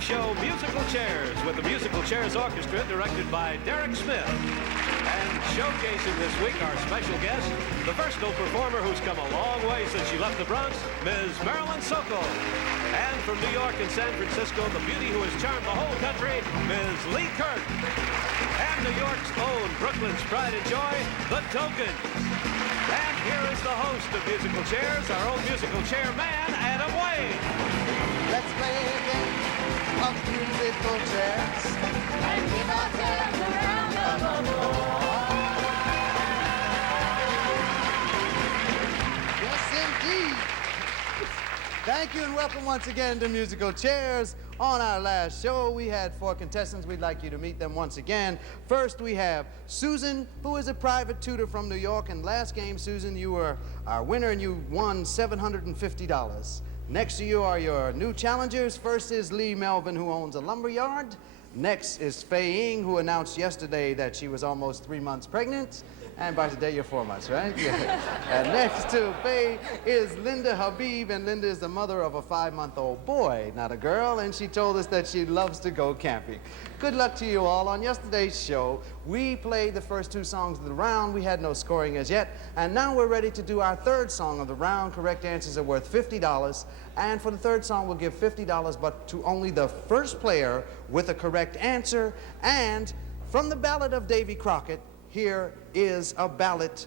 game show Musical Chairs with the Musical Chairs Orchestra directed by Derek Smith. And showcasing this week our special guest, the versatile performer who's come a long way since she left the Bronx, Ms. Marilyn Sokol. And from New York and San Francisco, the beauty who has charmed the whole country, Ms. Kirk. And New York's own Brooklyn's pride and joy, the Tokens. And here is the host of Musical Chairs, our own musical chairman, Adam Wade. Let's play a game of musical chairs and keep ourselves around the floor. Yes, indeed. Thank you and welcome once again to Musical Chairs. On our last show, we had 4 contestants. We'd like you to meet them once again. First, we have Susan, who is a private tutor from New York. And last game, Susan, you were our winner and you won $750. Next to you are your new challengers. First is Lee Melvin, who owns a lumber yard. Next is Fei Ying, who announced yesterday that she was almost 3 months pregnant. And by today, you're 4 months, right? Yeah. And next to Faye is Linda Habib, and Linda is the mother of a 5-month-old boy, not a girl, and she told us that she loves to go camping. Good luck to you all. On yesterday's show, we played the first 2 songs of the round. We had no scoring as yet, and now we're ready to do our 3rd song of the round. Correct answers are worth $50, and for the 3rd song, we'll give $50, but to only the first player with a correct answer. And from the Ballad of Davy Crockett, here is a ballad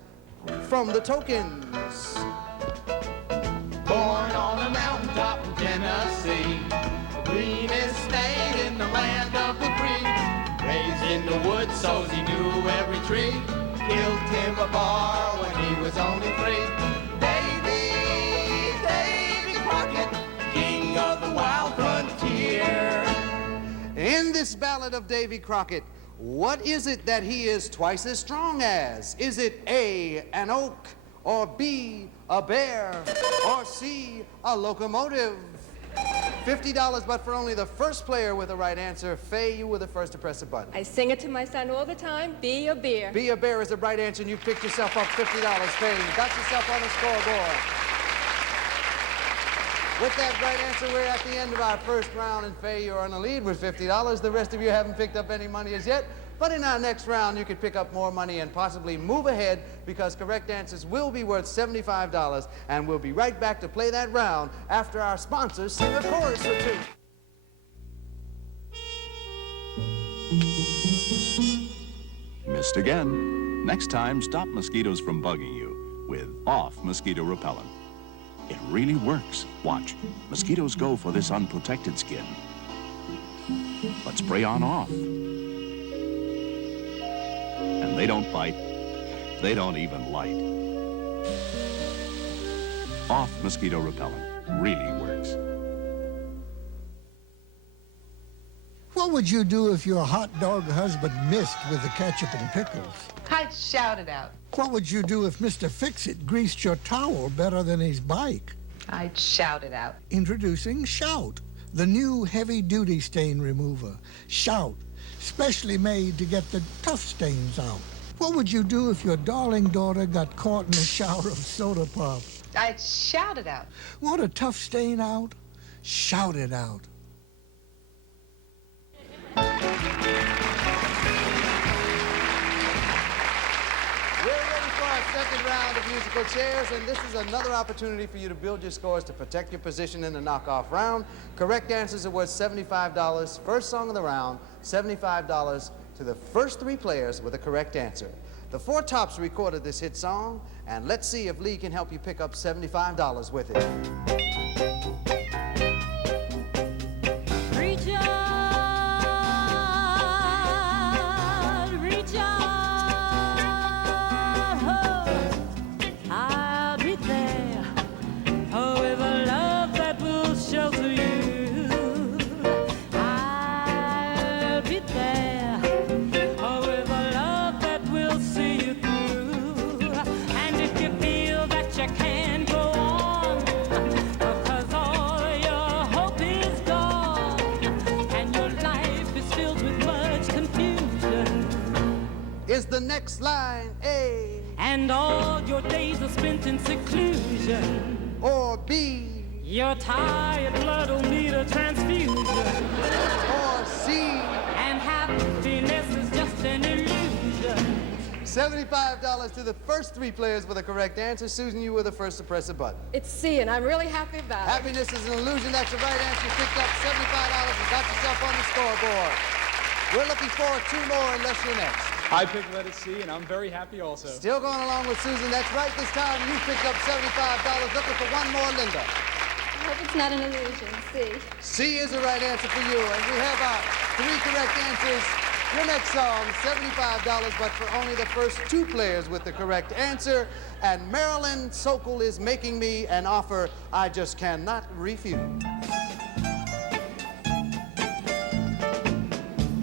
from the Tokens. Born on a mountaintop in Tennessee, the greenest state in the land of the free. Raised in the woods so he knew every tree. Killed him a bar when he was only 3. Davy Crockett, king of the wild frontier. In this ballad of Davy Crockett, what is it that he is twice as strong as? Is it A, an oak, or B, a bear, or C, a locomotive? $50, but for only the first player with the right answer. Faye, you were the first to press the button. I sing it to my son all the time, be a bear. Be a bear is the right answer, and you picked yourself up $50, Faye. You got yourself on the scoreboard. With that right answer, we're at the end of our first round, and Faye, you're on the lead with $50. The rest of you haven't picked up any money as yet, but in our next round, you could pick up more money and possibly move ahead because correct answers will be worth $75, and we'll be right back to play that round after our sponsors sing a chorus or 2. Missed again. Next time, stop mosquitoes from bugging you with Off Mosquito Repellent. It really works. Watch. Mosquitoes go for this unprotected skin. But spray on Off. And they don't bite. They don't even light. Off Mosquito Repellent really works. What would you do if your hot dog husband missed with the ketchup and pickles? I'd shout it out. What would you do if Mr. Fix-It greased your towel better than his bike? I'd shout it out. Introducing Shout, the new heavy-duty stain remover. Shout, specially made to get the tough stains out. What would you do if your darling daughter got caught in a shower of soda pop? I'd shout it out. Want a tough stain out? Shout it out. Second round of Musical Chairs, and this is another opportunity for you to build your scores to protect your position in the knockoff round. Correct answers are worth $75. First song of the round, $75 to the first 3 players with a correct answer. The 4 Tops recorded this hit song, and let's see if Lee can help you pick up $75 with it. Reach out, reach out. Is the next line A? And all your days are spent in seclusion. Or B? Your tired blood will need a transfusion. Or C, And happiness is just an illusion. $75 to the first three players with a correct answer. Susan, you were the first to press a button. It's C, and I'm really happy about it. Happiness is an illusion. That's the right answer. You picked up $75 and got yourself on the scoreboard. We're looking for two more unless you're next. I picked letter C, and I'm very happy also. Still going along with Susan. That's right. This time you picked up $75. Looking for one more, Linda. I hope it's not an illusion. C. C is the right answer for you. And we have our three correct answers. Your next song, $75, but for only the first two players with the correct answer. And Marilyn, Sokol is making me an offer I just cannot refuse.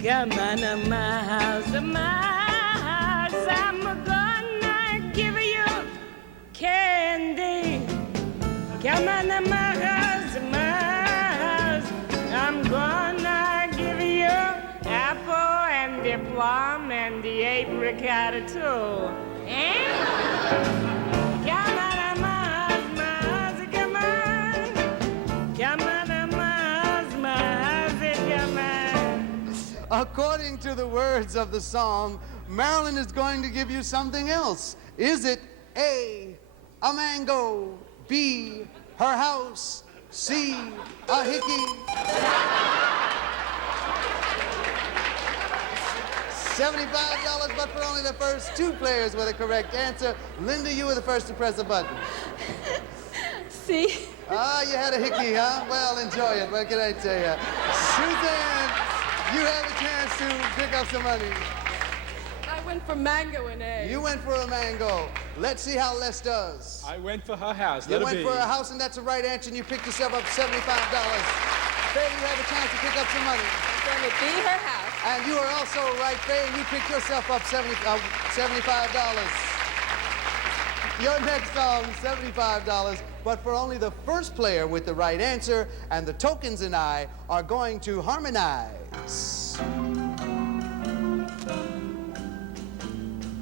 Come on to my house, I'm gonna give you candy. Come on to my house, I'm gonna give you apple and the plum and the apricot too. Eh? Come on to my house, come on. Come on to my house, come on. According to the words of the song, Marilyn is going to give you something else. Is it A, a mango, B, her house, C, a hickey? $75, but for only the first two players with a correct answer. Linda, you were the first to press the button. C. Ah, you had a hickey, huh? Well, enjoy it. What can I tell you? Suzanne, you have a chance to pick up some money. I went for mango and A. You went for a mango. Let's see how Les does. I went for her house. You Letter went B. for a house, and that's the right answer, and you picked yourself up $75. Faye, you have a chance to pick up some money. I'm going to be her house. And you are also right, Faye, and you picked yourself up $75. Your next song, $75, but for only the first player with the right answer, and the Tokens and I are going to harmonize.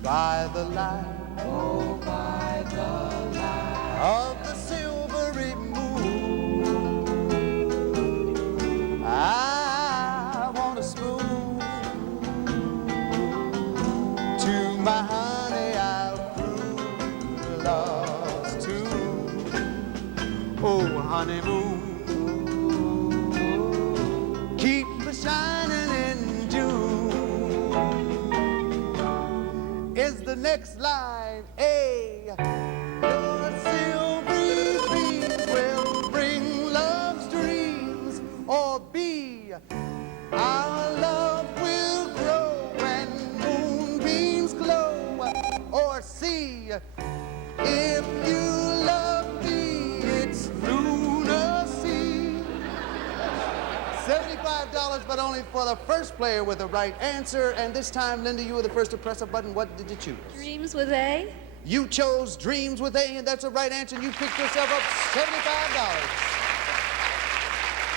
By the light, oh, by the light of the silvery moon, I want to smooth to my honey I'll prove love's tune. Oh, honeymoon, keep me shining in June. Is the next line A, your silvery beams will bring love's dreams, or B, our love will grow when moonbeams glow, or C, if you love me, it's lunacy. $75, but only for the first player with the right answer. And this time, Linda, you were the first to press a button. What did you choose? Dreams with A. You chose Dreams with A, and that's the right answer. You picked yourself up $75.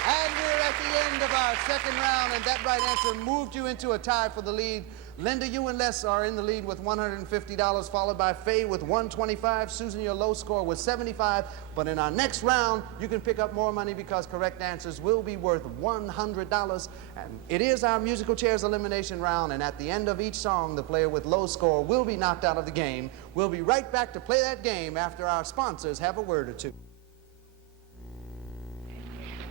And we're at the end of our second round, and that right answer moved you into a tie for the lead. Linda, you and Les are in the lead with $150, followed by Faye with $125. Susan, your low score was $75. But in our next round, you can pick up more money because correct answers will be worth $100. And it is our musical chairs elimination round, and at the end of each song, the player with low score will be knocked out of the game. We'll be right back to play that game after our sponsors have a word or two.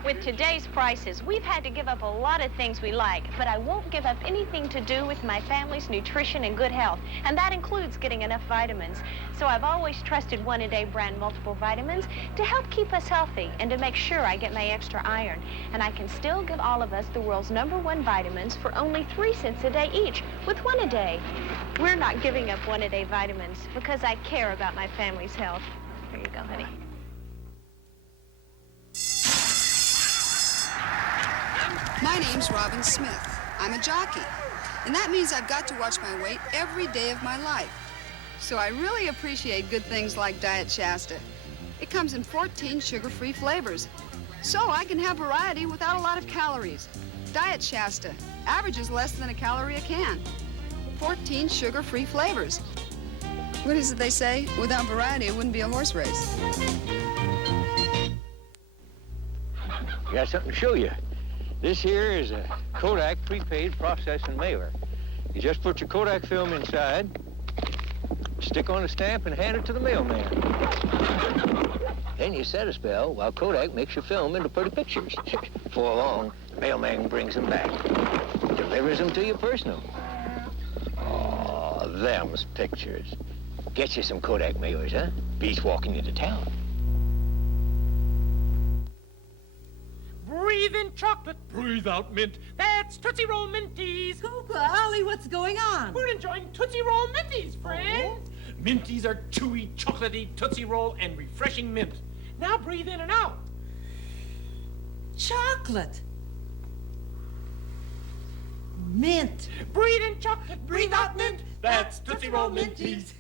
With today's prices, we've had to give up a lot of things we like, but I won't give up anything to do with my family's nutrition and good health, and that includes getting enough vitamins. So I've always trusted One A Day brand multiple vitamins to help keep us healthy and to make sure I get my extra iron. And I can still give all of us the world's #1 vitamins for only 3 cents a day each with One A Day. We're not giving up One A Day vitamins because I care about my family's health. Here you go, honey. My name's Robin Smith. I'm a jockey, and that means I've got to watch my weight every day of my life. So I really appreciate good things like Diet Shasta. It comes in 14 sugar-free flavors, so I can have variety without a lot of calories. Diet Shasta averages less than a calorie a can. 14 sugar-free flavors. What is it they say? Without variety, it wouldn't be a horse race. I got something to show you. This here is a Kodak prepaid processing mailer. You just put your Kodak film inside, stick on a stamp, and hand it to the mailman. Then you set a spell while Kodak makes your film into pretty pictures. Before long, the mailman brings them back, delivers them to you personal. Oh, them's pictures. Get you some Kodak mailers, huh? Beats walking into town. Breathe in chocolate, breathe out mint. That's Tootsie Roll Minties. Cooper, Ollie, what's going on? We're enjoying Tootsie Roll Minties, friends. Minties are chewy, chocolatey Tootsie Roll and refreshing mint. Now breathe in and out. Chocolate. Mint. Breathe in chocolate, breathe out mint. That's Tootsie Roll Minties.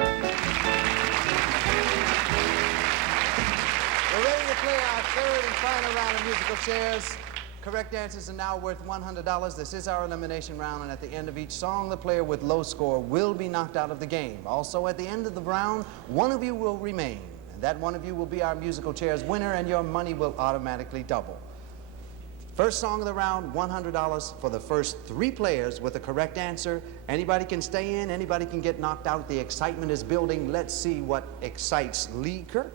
We're ready to play our third and final round of musical chairs. Correct answers are now worth $100. This is our elimination round, and at the end of each song, the player with low score will be knocked out of the game. Also, at the end of the round, one of you will remain, and that one of you will be our musical chairs winner, and your money will automatically double. First song of the round, $100 for the first 3 players with the correct answer. Anybody can stay in, anybody can get knocked out. The excitement is building. Let's see what excites Lee Kirk.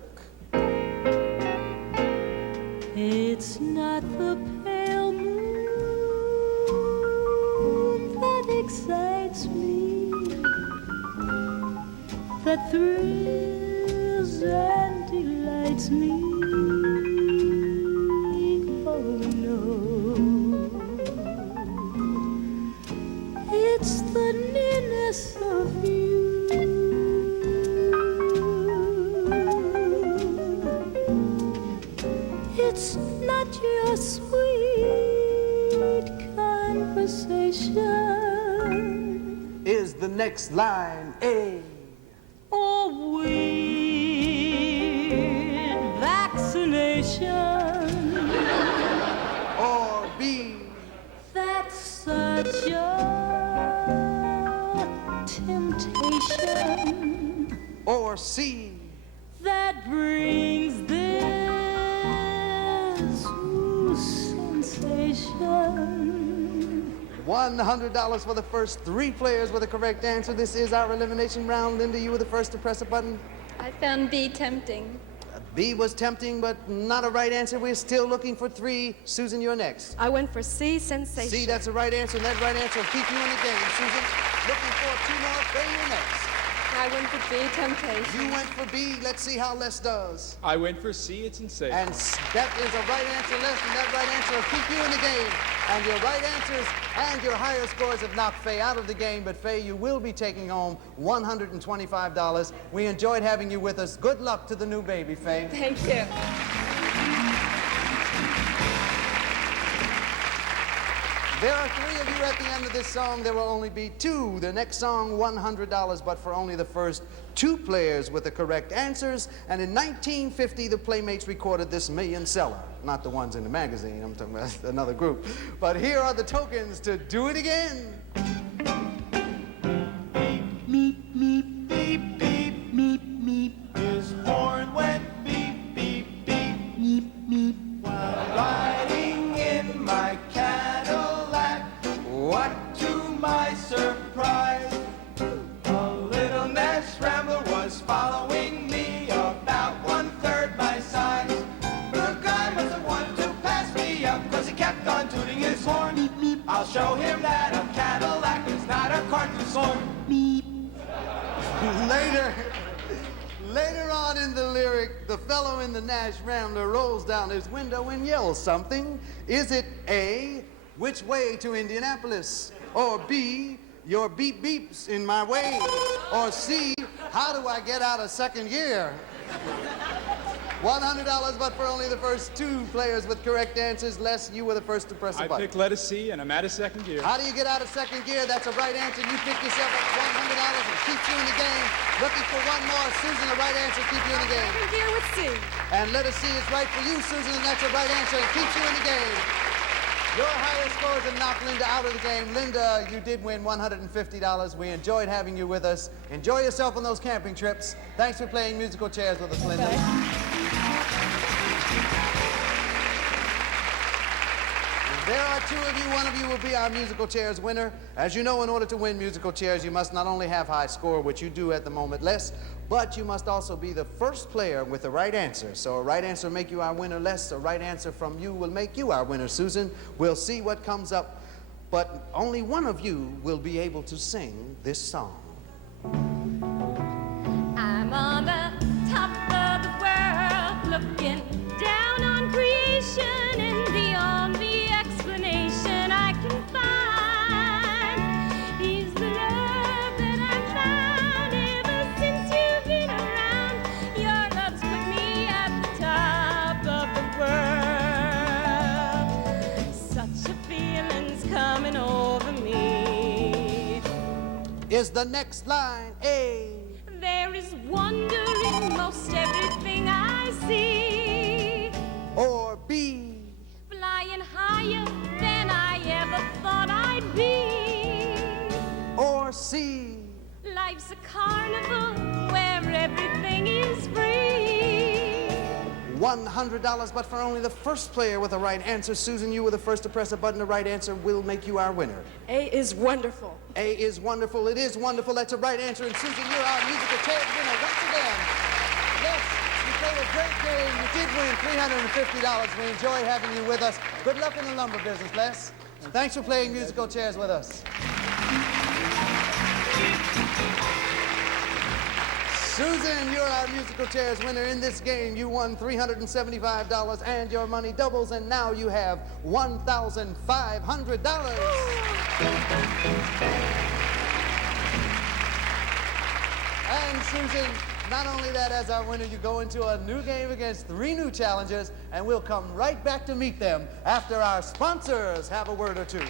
It's not the pale moon that excites me, that thrills and delights me. Oh no, it's the nearness of you. It's not your sweet conversation. Is the next line A? Or weird vaccination. Or B? That's such a temptation. Or C? That brings this sensation. $100 for the first 3 players with the correct answer. This is our elimination round. Linda, you were the first to press a button. I found B tempting. B was tempting, but not a right answer. We're still looking for 3. Susan, you're next. I went for C, sensation. C, that's the right answer, and that right answer will keep you in the game. Susan, looking for 2 more. Faye, you're next. I went for B, temptation. You went for B. Let's see how Les does. I went for C, it's insane. And that is a right answer, Les, and that right answer will keep you in the game. And your right answers and your higher scores have knocked Faye out of the game, but Faye, you will be taking home $125. We enjoyed having you with us. Good luck to the new baby, Faye. Thank you. There are 3 of you at the end of this song. There will only be 2. The next song, $100, but for only the first 2 players with the correct answers. And in 1950, the Playmates recorded this million seller. Not the ones in the magazine, I'm talking about another group. But here are the tokens to do it again. Meep, meep, beep, beep, meep, meep. His horn went beep, beep, beep, meep, meep. While riding in my Cadillac, what to my surprise, a little Nash Rambler was following me about 1/3 my size. The guy must have wanted to pass me up, 'cause he kept on tooting his horn. Meep, meep. I'll show him that a Cadillac is not a cartridge horn. Meep. Later on in the lyric, the fellow in the Nash Rambler rolls down his window and yells something. Is it A, which way to Indianapolis? Or B, your beep beeps in my way? Or C, how do I get out of second gear? $100, but for only the first 2 players with correct answers. Les, you were the first to press the button. I picked letter C, and I'm out of second gear. How do you get out of second gear? That's a right answer. You pick yourself up $100 and keeps you in the game. Looking for 1 more. Susan, the right answer, keep you in the game. Second gear with C. And letter C is right for you, Susan, and that's a right answer and keeps you in the game. Your highest score did knock Linda out of the game. Linda, you did win $150. We enjoyed having you with us. Enjoy yourself on those camping trips. Thanks for playing musical chairs with us, Linda. There are two of you. One of you will be our musical chairs winner. As you know, in order to win musical chairs, you must not only have high score, which you do at the moment, Les, but you must also be the first player with the right answer. So a right answer will make you our winner, Les. A right answer from you will make you our winner, Susan. We'll see what comes up, but only one of you will be able to sing this song. I'm on the top of the world, looking down on creation, and the only explanation I can find is the love that I found ever since you've been around. Your love's put me at the top of the world. Such a feeling's coming over me. Is the next line A? There is wonder in most everything I see. Or B? Flying higher than I ever thought I'd be. Or C? Life's a carnival where everything is free. $100, but for only the first player with the right answer. Susan, you were the first to press a button. The right answer will make you our winner. A is wonderful. A is wonderful. It is wonderful. That's a right answer. And Susan, you're our musical chairs winner once again. Yes, you played a great game. You did win $350. We enjoy having you with us. Good luck in the lumber business, Les. And thanks for playing musical chairs with us. Susan, you're our musical chairs winner in this game. You won $375 and your money doubles, and now you have $1,500. And Susan, not only that, as our winner, you go into a new game against 3 new challengers, and we'll come right back to meet them after our sponsors have a word or two.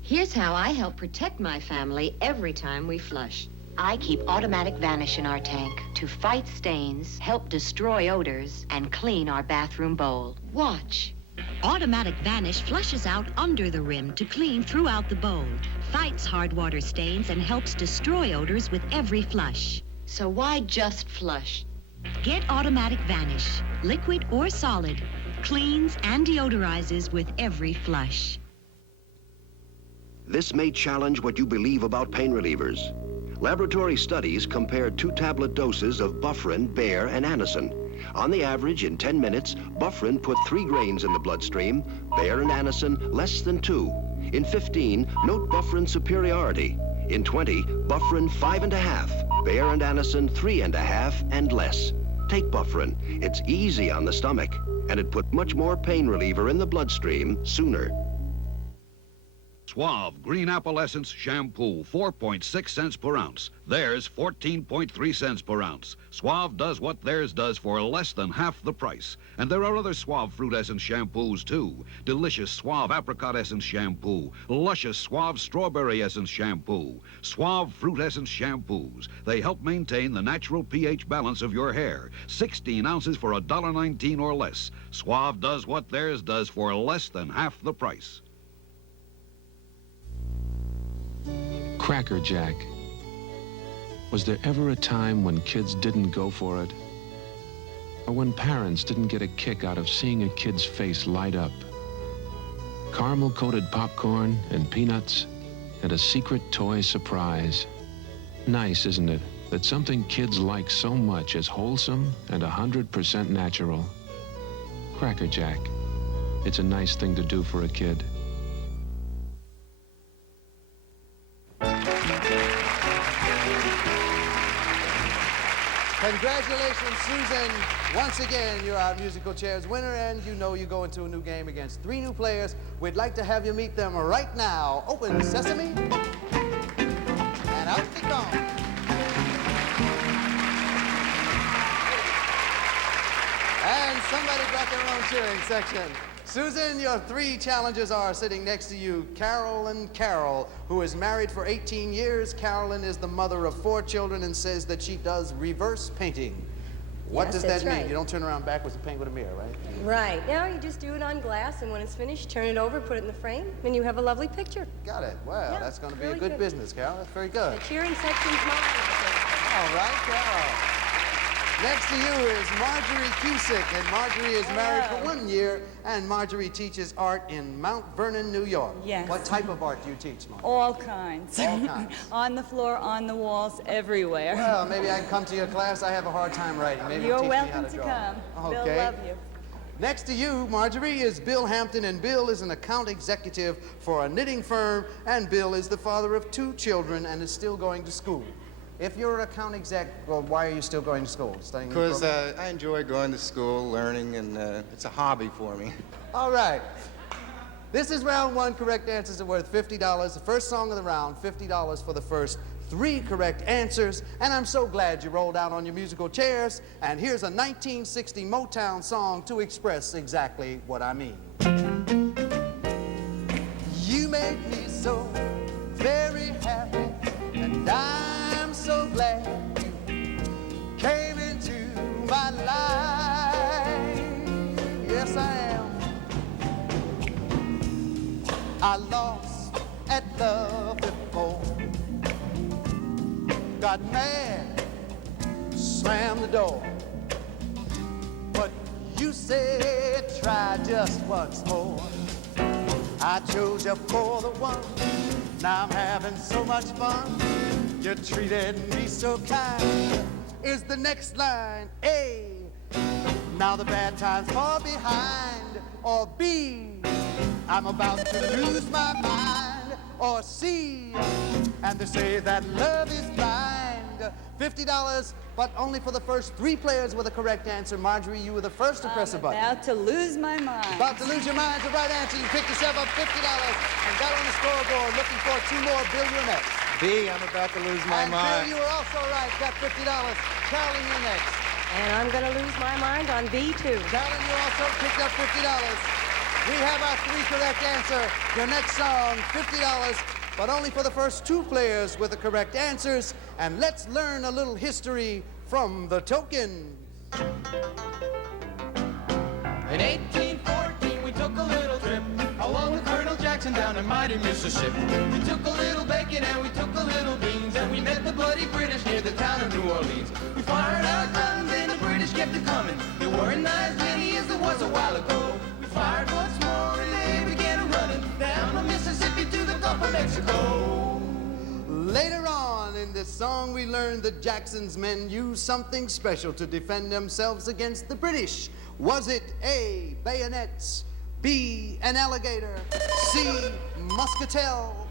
Here's how I help protect my family every time we flush. I keep automatic Vanish in our tank to fight stains, help destroy odors, and clean our bathroom bowl. Watch. Automatic Vanish flushes out under the rim to clean throughout the bowl, fights hard water stains, and helps destroy odors with every flush. So why just flush? Get Automatic Vanish, liquid or solid, cleans and deodorizes with every flush. This may challenge what you believe about pain relievers. Laboratory studies compared 2-tablet doses of Bufferin, Bayer, and Anacin. On the average, in 10 minutes, Bufferin put 3 grains in the bloodstream, Bayer and Anacin less than 2. In 15, note Bufferin's superiority. In 20, Bufferin 5.5, Bayer and Anacin 3.5 and less. Take Bufferin. It's easy on the stomach, and it put much more pain reliever in the bloodstream sooner. Suave Green Apple Essence Shampoo, 4.6 cents per ounce. Theirs, 14.3 cents per ounce. Suave does what theirs does for less than half the price. And there are other Suave Fruit Essence shampoos, too. Delicious Suave Apricot Essence Shampoo. Luscious Suave Strawberry Essence Shampoo. Suave Fruit Essence shampoos. They help maintain the natural pH balance of your hair. 16 ounces for $1.19 or less. Suave does what theirs does for less than half the price. Cracker Jack. Was there ever a time when kids didn't go for it? Or when parents didn't get a kick out of seeing a kid's face light up? Caramel-coated popcorn and peanuts and a secret toy surprise. Nice, isn't it, that something kids like so much is wholesome and 100% natural? Cracker Jack. It's a nice thing to do for a kid. Congratulations, Susan. Once again, you're our musical chairs winner, and you know you go into a new game against 3 new players. We'd like to have you meet them right now. Open sesame, and out they come. And somebody brought their own cheering section. Susan, your 3 challengers are sitting next to you. Carolyn Carroll, who is married for 18 years. Carolyn is the mother of 4 children and says that she does reverse painting. What Yes, does that that's mean? right. You don't turn around backwards and paint with a mirror, right? Right. Now you just do it on glass, and when it's finished, turn it over, put it in the frame, and you have a lovely picture. Got it. Wow, Yeah, that's going to be really a good good. business, Carol. That's very good. The cheering section's mine. All right, Carol. Next to you is Marjorie Cusick, and Marjorie is married for 1 year, and Marjorie teaches art in Mount Vernon, New York. Yes. What type of art do you teach, Marjorie? All kinds. All kinds. On the floor, on the walls, everywhere. Well, maybe I can come to your class. I have a hard time writing. Maybe You're teach welcome me how to to come. draw. They'll Okay. love you. Next to you, Marjorie, is Bill Hampton, and Bill is an account executive for a knitting firm, and Bill is the father of 2 children and is still going to school. If you're an account exec, well, why are you still going to school? Studying the Because program? I enjoy going to school, learning, and it's a hobby for me. All right. This is round 1. Correct answers are worth $50. The first song of the round, $50 for the first 3 correct answers. And I'm so glad you rolled out on your musical chairs. And here's a 1960 Motown song to express exactly what I mean. You made me so very happy, and I'm so glad you came into my life. Yes, I am. I lost at love before, got mad, slammed the door, but you said try just once more. I chose you for the one. Now I'm having so much fun. You treated me so kind. Is the next line A, now the bad times fall behind? Or B, I'm about to lose my mind? Or C, and they say that love is blind? $50, but only for the first 3 players with a correct answer. Marjorie, you were the first to press a button. About to lose my mind. About to lose your mind. The right answer. You picked yourself up $50 and got on the scoreboard looking for 2 more. Bill, you're next. B, I'm about to lose my and mind. Bill, you were also right. Got $50. Carolyn, you're next. And I'm going to lose my mind on B, too. Carolyn, you also picked up $50. We have our 3 correct answer. Your next song, $50, but only for the first 2 players with the correct answers. And let's learn a little history from the token. In 1814, we took a little trip along with Colonel Jackson down in mighty Mississippi. We took a little bacon and we took a little beans, and we met the bloody British near the town of New Orleans. We fired our guns and the British kept it coming. There weren't as many as there was a while ago. We fired once more and they began running down the Mississippi to the Gulf of Mexico. Later on in this song, we learned that Jackson's men used something special to defend themselves against the British. Was it A, bayonets, B, an alligator, C, muscatel?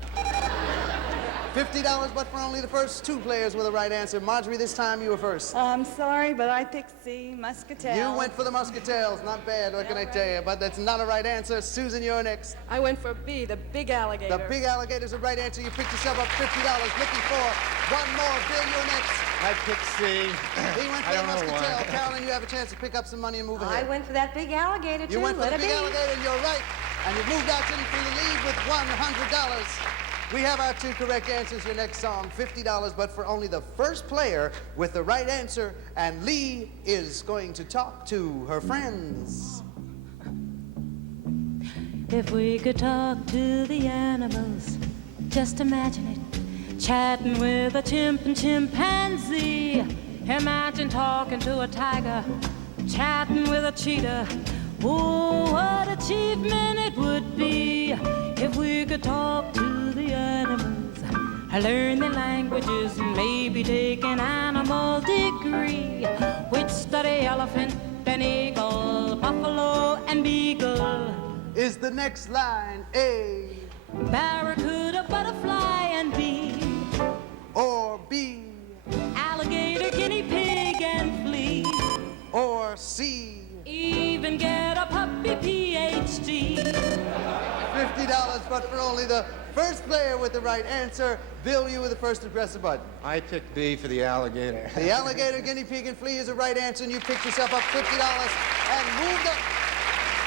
$50, but for only the first 2 players with the right answer. Marjorie, this time you were first. I'm sorry, but I picked C, muscatel. You went for the muscatels. Not bad, what can I tell you? But that's not a right answer. Susan, you're next. I went for B, the big alligator. The big alligator's the right answer. You picked yourself up $50. Looking for 1 more. Bill, you're next. I picked C. He went for the muscatel. Carolyn, you have a chance to pick up some money and move I ahead. went for that big alligator, too. You went for Let the it big be. alligator, and you're right. And you've moved out into the lead with $100. We have our 2 correct answers. Your next song, $50, but for only the first player with the right answer. And Lee is going to talk to her friends. If we could talk to the animals, just imagine it. Chatting with a chimp and chimpanzee. Imagine talking to a tiger, chatting with a cheetah. Oh, what achievement it would be if we could talk to the animals, learn their languages, and maybe take an animal degree. We'd study elephant and eagle, buffalo and beagle. Is the next line A, barracuda, butterfly, and bee? Or B, alligator, guinea pig, and flea? Or C, even get a puppy PhD? $50, but for only the first player with the right answer. Bill, you were the first to press the button. I picked B for the alligator. The alligator, guinea pig, and flea is the right answer, and you picked yourself up $50 and moved up.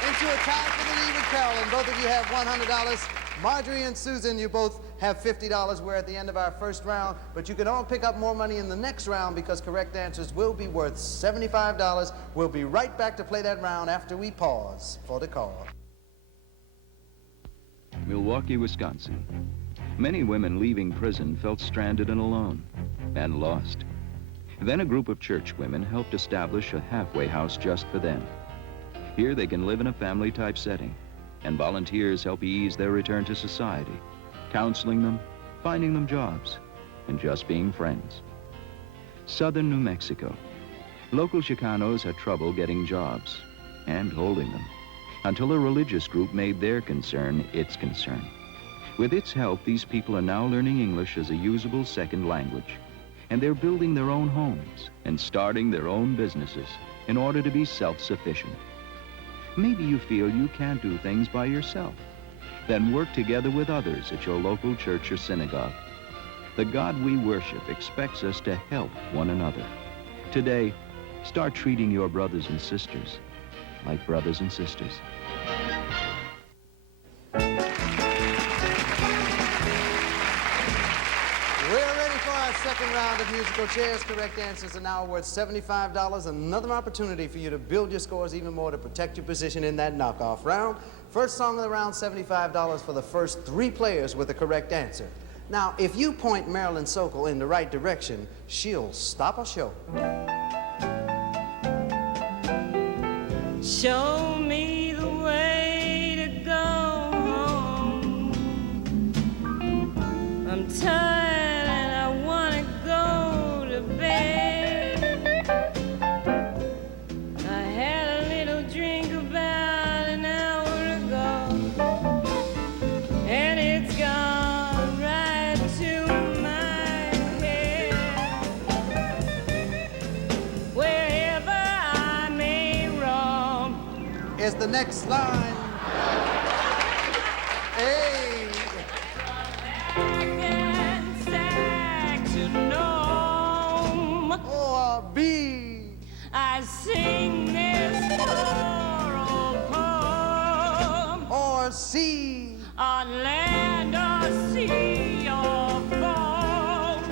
into a tie for the lead with Carolyn. Both of you have $100. Marjorie and Susan, you both have $50. We're at the end of our first round, but you can all pick up more money in the next round because correct answers will be worth $75. We'll be right back to play that round after we pause for the call. Milwaukee, Wisconsin. Many women leaving prison felt stranded and alone and lost. Then a group of church women helped establish a halfway house just for them. Here they can live in a family-type setting, and volunteers help ease their return to society, counseling them, finding them jobs, and just being friends. Southern New Mexico. Local Chicanos had trouble getting jobs and holding them until a religious group made their concern its concern. With its help, these people are now learning English as a usable second language, and they're building their own homes and starting their own businesses in order to be self-sufficient. Maybe you feel you can't do things by yourself. Then work together with others at your local church or synagogue. The God we worship expects us to help one another. Today, start treating your brothers and sisters like brothers and sisters. We're ready for our second round of musical chairs. Correct answers are now worth $75. Another opportunity for you to build your scores even more to protect your position in that knockoff round. First song of the round, $75 for the first 3 players with the correct answer. Now, if you point Marilyn Sokol in the right direction, she'll stop a show. Show me the way to go home. I'm tired and I want to go to bed. I had a little drink about an hour ago, and it's gone right to my head. Wherever I may roam is the next line. A. Or B. I sing this choral poem. Or C. On land or sea or foam.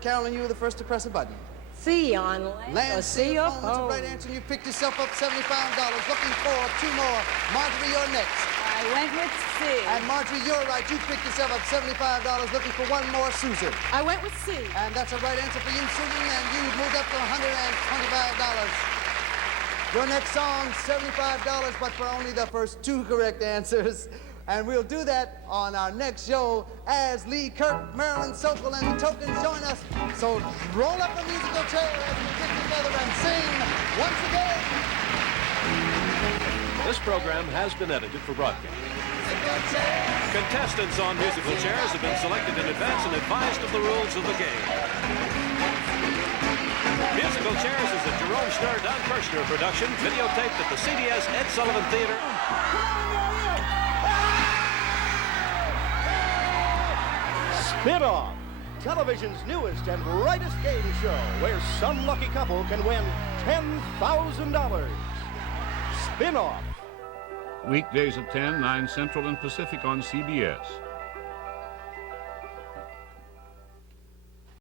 Carolyn, you were the first to press a button. C on land or sea or foam. That's the right answer, and you picked yourself up $75. Looking for 2 more. Marjorie, you're next. I went with C. And Marjorie, you're right. You picked yourself up $75. Looking for 1 more. Susan. I went with C. And that's a right answer for you, Susan, and you moved up to $125. Your next song, $75, but for only the first 2 correct answers. And we'll do that on our next show as Lee, Kirk, Marilyn, Sokol, and the Tokens join us. So roll up a musical chair as we get together and sing once again. This program has been edited for broadcast. Contestants on musical chairs have been selected in advance and advised of the rules of the game. Musical Chairs is a Jerome Schnurr, Don Kirshner production, videotaped at the CBS Ed Sullivan Theater. Spin Off, television's newest and brightest game show, where some lucky couple can win $10,000. Spin Off. Weekdays at 10, 9 Central and Pacific on CBS.